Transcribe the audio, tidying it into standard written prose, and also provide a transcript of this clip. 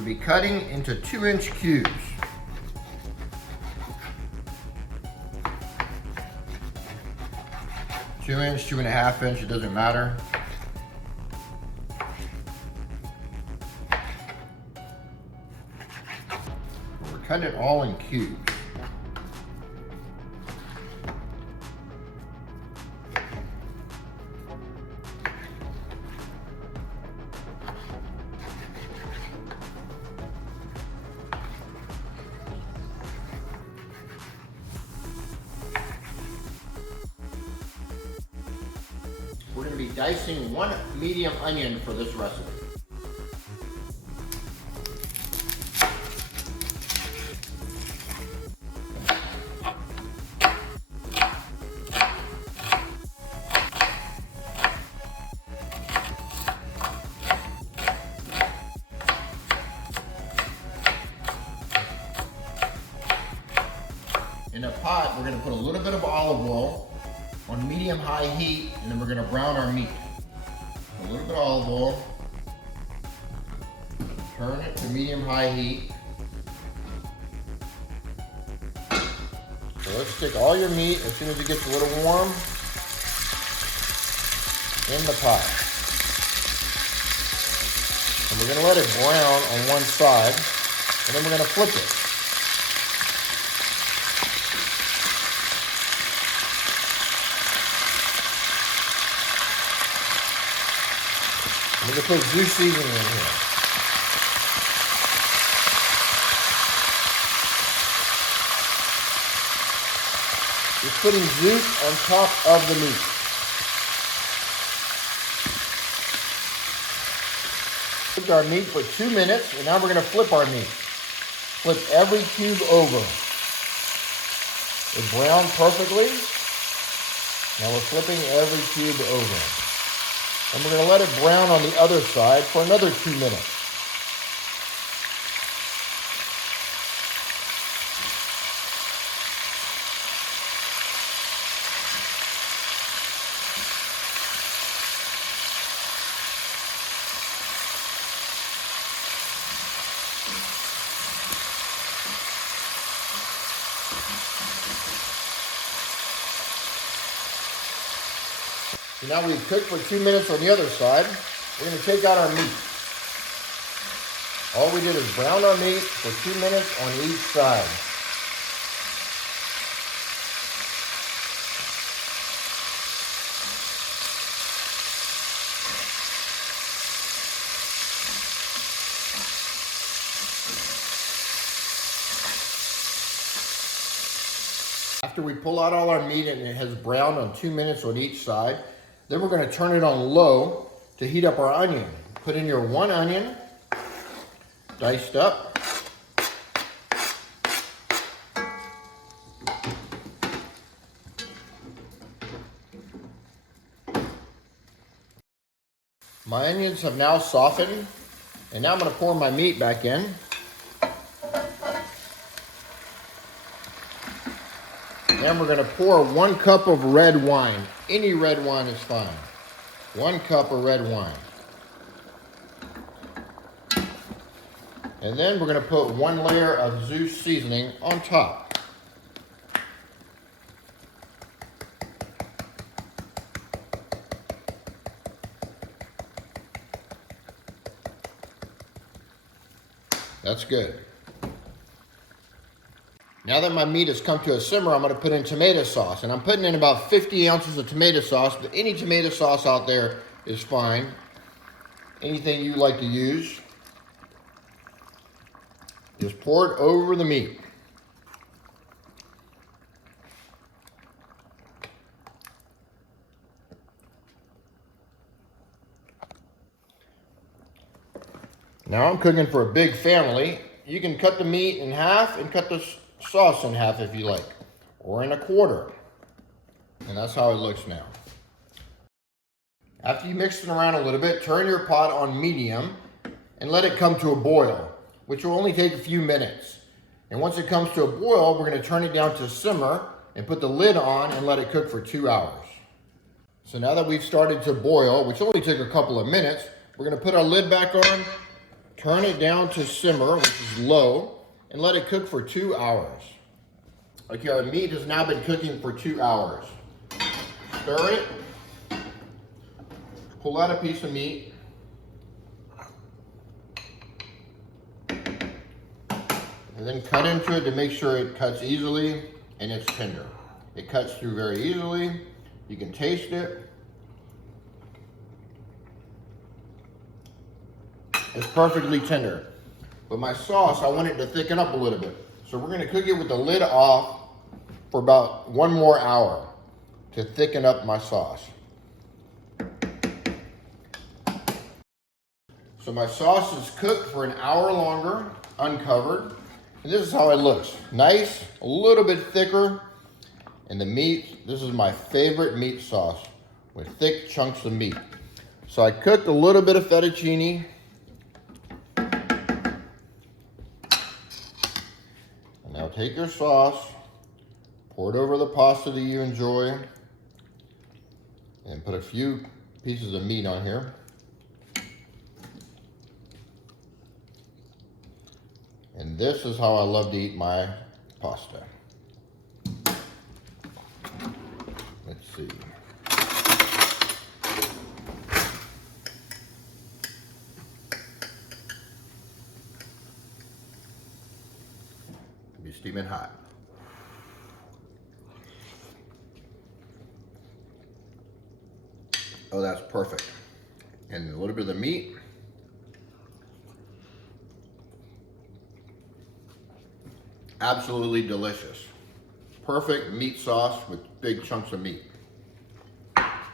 going to be cutting into 2-inch cubes. Two-inch, 2.5-inch, it doesn't matter. We're cutting it all in cubes. We're going to be dicing 1 medium onion for this recipe. In a pot, we're going to put a little bit of olive oil on medium-high heat, and then we're going to brown our meat. A little bit of olive oil. Turn it to medium-high heat. So let's stick all your meat as soon as it gets a little warm in the pot. And we're going to let it brown on one side, and then we're going to flip it. I'm going to put ZEUS Seasoning in here. Just putting ZEUS on top of the meat. Cooked our meat for 2 minutes, and now we're going to flip our meat. Flip every cube over. It browned perfectly. Now we're flipping every cube over. And we're going to let it brown on the other side for another 2 minutes. So now we've cooked for 2 minutes on the other side. We're going to take out our meat. All we did is brown our meat for 2 minutes on each side. After we pull out all our meat and it has browned on 2 minutes on each side, then we're going to turn it on low to heat up our onion. Put in your 1 onion, diced up. My onions have now softened, and now I'm going to pour my meat back in. Then we're going to pour 1 cup of red wine. Any red wine is fine. 1 cup of red wine. And then we're going to put 1 layer of ZEUS Seasoning on top. That's good. Now that my meat has come to a simmer, I'm going to put in tomato sauce. And I'm putting in about 50 ounces of tomato sauce, but any tomato sauce out there is fine. Anything you like to use. Just pour it over the meat. Now I'm cooking for a big family. You can cut the meat in half and cut the sauce in half if you like, or in a quarter. And that's how it looks now. After you mix it around a little bit, turn your pot on medium and let it come to a boil, which will only take a few minutes. And once it comes to a boil, we're going to turn it down to simmer and put the lid on and let it cook for 2 hours. So now that we've started to boil, which only took a couple of minutes, we're going to put our lid back on, turn it down to simmer, which is low, and let it cook for 2 hours. Okay, our meat has now been cooking for 2 hours. Stir it, pull out a piece of meat, and then cut into it to make sure it cuts easily and it's tender. It cuts through very easily. You can taste it. It's perfectly tender. But my sauce, I want it to thicken up a little bit. So we're gonna cook it with the lid off for about 1 more hour to thicken up my sauce. So my sauce is cooked for an hour longer, uncovered. And this is how it looks. Nice, a little bit thicker. And the meat, this is my favorite meat sauce with thick chunks of meat. So I cooked a little bit of fettuccine. And now take your sauce, pour it over the pasta that you enjoy, and put a few pieces of meat on here. And this is how I love to eat my pasta. Let's see. Be steaming hot. Oh, that's perfect. And a little bit of the meat. Absolutely delicious. Perfect meat sauce with big chunks of meat.